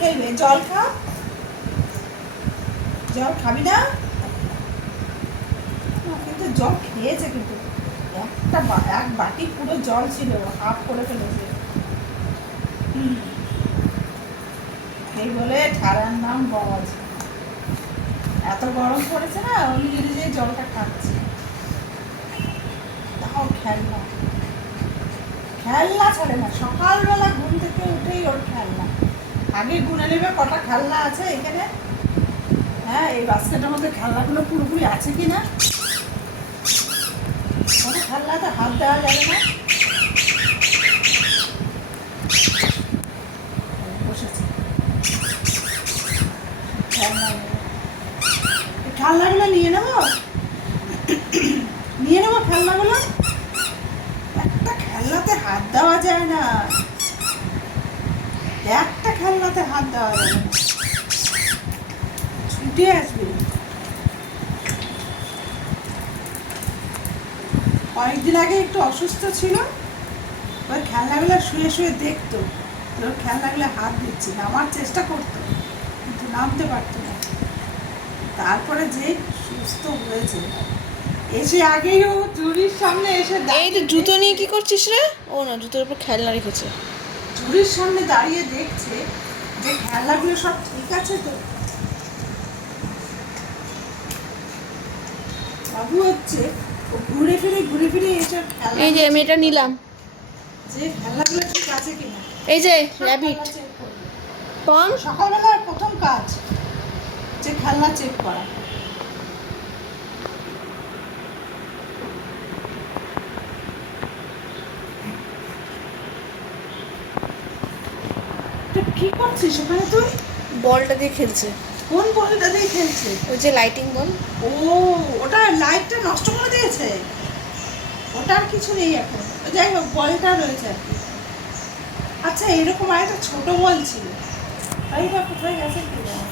খেলবে, জল খা। জল খাবি না? কিন্তু জল খেয়েছে, কিন্তু এক বাটি পুরো জল ছিল, হাফ করে ফেলেছে। এই বলে ঠাড়ার নাম বজ। এত গরম পড়েছে না, উনি যদি যে জলটা খাচ্ছে। তাও খেলনা খেলনা ছাড়ে না, সকালবেলা ঘুম থেকে উঠেই ওর খেলনা। আগে গুনে নেবে কটা খেলনা আছে এখানে। হ্যাঁ, এই বাস্কেটের মধ্যে খেলনাগুলো পুরোপুরি আছে কি না। কোনো খেলনাতে হাত দেওয়া যাবে না। বসেছে খেলনাগুলো নিয়ে নেবো, নিয়ে নেবো খেলনাগুলো। একটা খেলনাতে হাত দেওয়া যায় না, একটা খেলনাতে হাত দেওয়া যাবে না, ছুটে আসবে। কয়েকদিন আগে একটু অসুস্থ ছিল, ওই খেলনাগুলো শুয়ে শুয়ে দেখতো, ওর খেলনাগুলো হাত দিচ্ছি, নামার চেষ্টা করতো কিন্তু নামতে পারতো না। তারপরে যে সুস্থ হয়েছে, এসে আগেই ও ঝুড়ির সামনে এসে এই তো জুতো নিয়ে কি করছিস রে? ও না, জুতোর উপর খেলনা রেখেছে। ঝুড়ির সামনে দাঁড়িয়ে দেখছে যে খেলনাগুলো সব ঠিক আছে তো। বাবু হচ্ছে ও ঘুরে ফিরে এসব খেলনা, এই যে আমি এটা নিলাম, যে খেলনাগুলো ঠিক আছে কিনা। এই যে র্যাবিট পম। সকালবেলার প্রথম কাজ যে খেলনা চেক করা। কি করছিস ওখানে তুই? বলটা দিয়ে খেলছে। কোন বলটা দিয়ে খেলছে? ওই যে লাইটিং বল। ও, ওটা লাইটটা নষ্ট করে দিয়েছে, ওটা আর কিছু নেই এখন। যাই হোক, বলটা রয়েছে আর কি। আচ্ছা, এরকম আর একটা ছোট বল ছিল, এইটা কোথায় গেছে কি জানি।